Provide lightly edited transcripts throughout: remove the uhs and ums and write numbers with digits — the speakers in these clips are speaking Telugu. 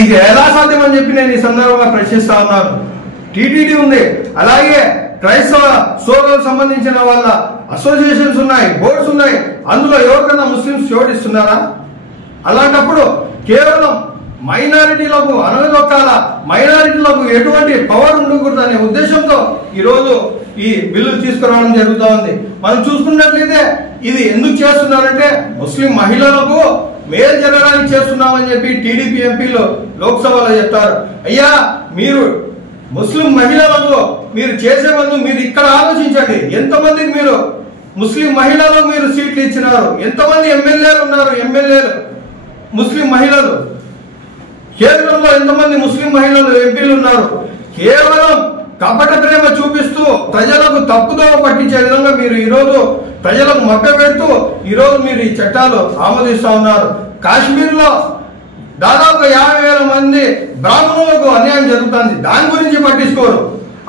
ఇది ఎలా సాధ్యమని చెప్పి నేను ఈ సందర్భంగా ప్రశ్నిస్తా ఉన్నాను. టీటీడీ ఉంది, అలాగే క్రైస్తవ సోదరులకు సంబంధించిన వాళ్ళ అసోసియేషన్స్ ఉన్నాయి, బోర్డ్స్ ఉన్నాయి. అందులో ఎవరికైనా ముస్లింస్ చోటిస్తున్నారా? అలాంటప్పుడు కేవలం మైనారిటీలకు అనగదొక్కాల, మైనారిటీలకు ఎటువంటి పవర్ ఉండకూడదు అనే ఉద్దేశంతో ఈరోజు ఈ బిల్లు తీసుకురావడం జరుగుతూ ఉంది. మనం చూసుకున్నట్లయితే ఇది ఎందుకు చేస్తున్నారంటే ముస్లిం మహిళలకు మేలు జరగడానికి చేస్తున్నామని చెప్పి టీడీపీ ఎంపీలు లోక్సభలో చెప్తారు. అయ్యా, మీరు ముస్లిం మహిళలకు మీరు చేసే ముందు మీరు ఇక్కడ ఆలోచించండి. ఎంతమందికి మీరు ముస్లిం మహిళలకు మీరు సీట్లు ఇచ్చినారు? ఎంతమంది ఎమ్మెల్యేలు ఉన్నారు? ఎమ్మెల్యేలు ముస్లిం మహిళలు కేంద్రంలో ఎంతమంది ముస్లిం మహిళలు ఎంపీలు ఉన్నారు? కేవలం కపట ప్రేమ చూపిస్తూ ప్రజలకు తప్పుదోవ పట్టించే విధంగా మీరు ఈరోజు ప్రజలకు మభ్యపెడుతూ ఈరోజు మీరు ఈ చట్టాలు ఆమోదిస్తా ఉన్నారు. కాశ్మీర్ లో దాదాపు 50,000 మంది బ్రాహ్మణులకు అన్యాయం జరుగుతుంది, దాని గురించి పట్టించుకోరు.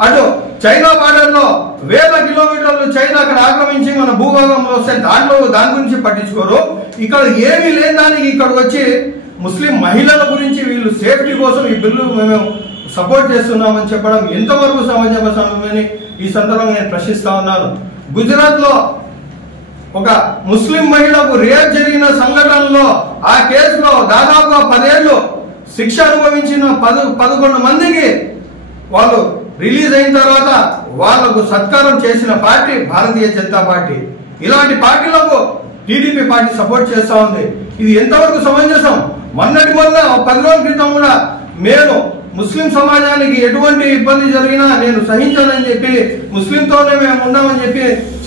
అటు చైనా బార్డర్ లో 1000 కిలోమీటర్లు చైనా అక్కడ ఆక్రమించి మన భూభాగంలో వస్తే దాని గురించి పట్టించుకోరు. ఇక్కడ ఏమీ లేని దానికి ఇక్కడికి వచ్చి ముస్లిం మహిళల గురించి వీళ్ళు సేఫ్టీ కోసం ఈ బిల్లు మేము సపోర్ట్ చేస్తున్నామని చెప్పడం ఎంతవరకు సమంజసమని ఈ సందర్భంగా నేను ప్రశ్నిస్తా ఉన్నాను. గుజరాత్ లో ఒక ముస్లిం మహిళకు రేప్ జరిగిన సంఘటనలో ఆ కేసులో దాదాపుగా 10 ఏళ్లు శిక్ష అనుభవించిన 11 మందికి వాళ్ళు రిలీజ్ అయిన తర్వాత వాళ్లకు సత్కారం చేసిన పార్టీ భారతీయ జనతా పార్టీ. ఇలాంటి పార్టీలకు టీడీపీ పార్టీ సపోర్ట్ చేస్తా ఉంది. ఇది ఎంతవరకు సమంజసం? మొన్నటి 10 రోజుల క్రితం కూడా నేను ముస్లిం సమాజానికి ఎటువంటి ఇబ్బంది జరిగినా నేను సహించానని చెప్పి ముస్లింతోనే మేము ఉన్నామని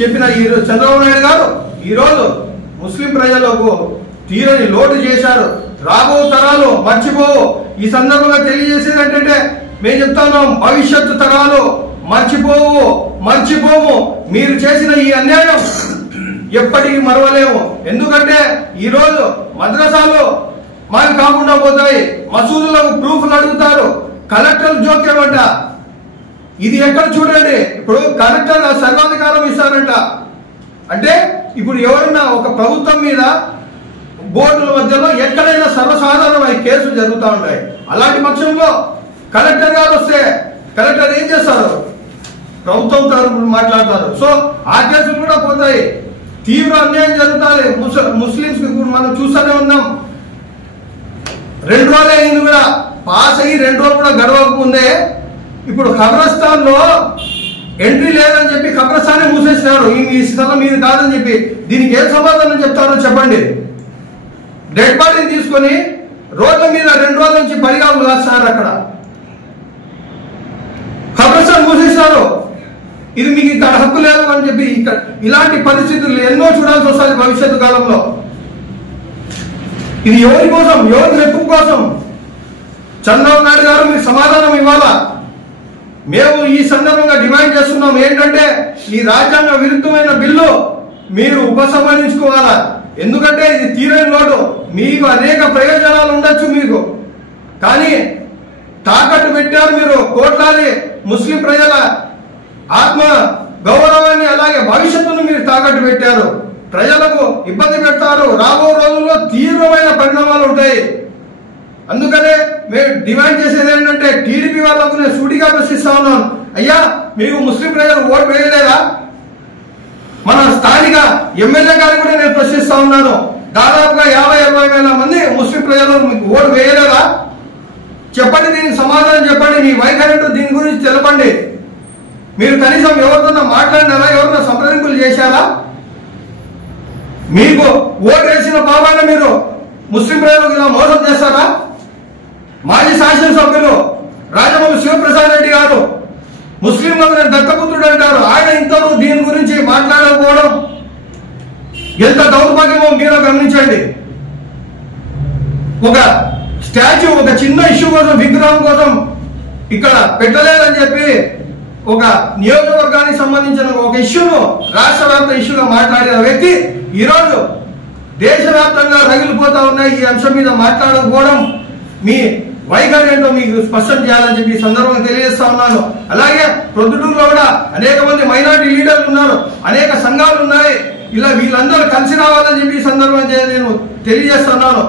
చెప్పిన ఈ చంద్రబాబు నాయుడు గారు ఈరోజు ముస్లిం ప్రజలకు తీరని లోటు చేశారు. రాబో తరాలు మర్చిపోవు. ఈ సందర్భంగా తెలియజేసేది ఏంటంటే మేము చెప్తాను, భవిష్యత్తు తరాలు మర్చిపోవు. మీరు చేసిన ఈ అన్యాయం ఎప్పటికీ మరవలేము. ఎందుకంటే ఈరోజు మద్రసాలు మాకు కాకుండా పోతాయి, మసూదులకు ప్రూఫ్లు అడుగుతారు, కలెక్టర్ జోక్యం అంట. ఇది ఎక్కడ చూడండి, ఇప్పుడు కలెక్టర్ సర్వాధికారం ఇస్తారంట. అంటే ఇప్పుడు ఎవరైనా ఒక ప్రభుత్వం మీద బోర్డుల మధ్యలో ఎక్కడైనా సర్వసాధారణమైన కేసులు జరుగుతూ ఉంటాయి. అలాంటి పక్షంలో కలెక్టర్ గారు వస్తే కలెక్టర్ ఏం చేస్తారు? ప్రభుత్వం తరపున మాట్లాడతారు. సో ఆ కేసులు కూడా పోతాయి. తీవ్ర అన్యాయం జరుగుతుంది ముస్లింస్. మనం చూస్తూనే ఉన్నాం. 2 రోజులు అయింది కూడా, పాస్ అయ్యి 2 రోజులు కూడా గడవకముందే ఇప్పుడు ఖబరస్థాన్ లో ఎంట్రీ లేదని చెప్పి ఖబరస్థానే మూసేసినారు. ఈ స్థలం మీది కాదని చెప్పి దీనికి ఏం సమాధానం చెప్తారో చెప్పండి. డెడ్ బాడీని తీసుకొని రోడ్ల మీద 2 రోజుల నుంచి పరిగాములు కాస్తున్నారు. అక్కడ ఖబరస్థాన్ మూసేసినారు. ఇది మీకు ఇక్కడ హక్కు లేదు అని చెప్పి ఇలాంటి పరిస్థితులు ఎన్నో చూడాల్సి వస్తుంది భవిష్యత్తు కాలంలో. ఇది ఎవరి కోసం? ఎవరి మెప్పు కోసం? చంద్రబాబు నాయుడు గారు మీరు సమాధానం ఇవ్వాలా. మేము ఈ సందర్భంగా డిమాండ్ చేస్తున్నాం ఏంటంటే ఈ రాజ్యాంగ విరుద్ధమైన బిల్లు మీరు ఉపసంహరించుకోవాలా. ఎందుకంటే ఇది తీరని లోటు. మీకు అనేక ప్రయోజనాలు ఉండొచ్చు మీకు, కానీ తాకట్టు పెట్టారు మీరు కోట్లాది ముస్లిం ప్రజల ఆత్మ గౌరవాన్ని, అలాగే భవిష్యత్తును మీరు తాకట్టు పెట్టారు. ప్రజలకు ఇబ్బంది పెడతారు. రాబో రోజుల్లో తీవ్రమైన పరిణామాలు ఉంటాయి. అందుకనే మేము డిమాండ్ చేసేది ఏంటంటే టీడీపీ వాళ్ళకు నేను సూటిగా ప్రశ్నిస్తా ఉన్నాను. అయ్యా, మీకు ముస్లిం ప్రజలు ఓటు వేయలేదా? మన స్థానిక ఎమ్మెల్యే గారిని కూడా నేను ప్రశ్నిస్తా ఉన్నాను. దాదాపుగా 50-60 వేల మంది ముస్లిం ప్రజలు మీకు ఓటు వేయలేదా? చెప్పండి, దీనికి సమాధానం చెప్పండి. మీ వైఖరి దీని గురించి తెలపండి. మీరు కనీసం ఎవరితో మాట్లాడినారా? ఎవరితో సంప్రదింపులు చేశారా? మీకు ఓటు వేసిన పాపాన మీరు ముస్లిం ప్రజలకు ఇలా మోసం చేస్తారా? మాజీ శాసనసభ్యులు రాజమౌళి శివప్రసాద్ రెడ్డి గారు ముస్లింలకు నేను దత్తపుత్రుడు అంటారు. ఆయన ఇంతవరకు దీని గురించి మాట్లాడకపోవడం ఎంత దౌర్భాగ్యమో మీరు గమనించండి. ఒక స్టాచ్యూ, ఒక చిన్న ఇష్యూ కోసం, విగ్రహం కోసం ఇక్కడ పెట్టలేదని చెప్పి ఒక నియోజకవర్గానికి సంబంధించిన ఒక ఇష్యూను రాష్ట్ర వ్యాప్త ఇష్యూగా మాట్లాడిన వ్యక్తి ఈరోజు దేశవ్యాప్తంగా రగిలిపోతా ఉన్న ఈ అంశం మీద మాట్లాడకపోవడం మీ వైఖరి ఏంటో మీకు స్పష్టం చేయాలని చెప్పి ఈ సందర్భంగా తెలియజేస్తా ఉన్నాను. అలాగే ప్రొద్దుటూరులో కూడా అనేక మంది మైనారిటీ లీడర్లు ఉన్నారు, అనేక సంఘాలు ఉన్నాయి. ఇలా వీళ్ళందరూ కలిసి రావాలని చెప్పి ఈ సందర్భంగా నేను తెలియజేస్తున్నాను.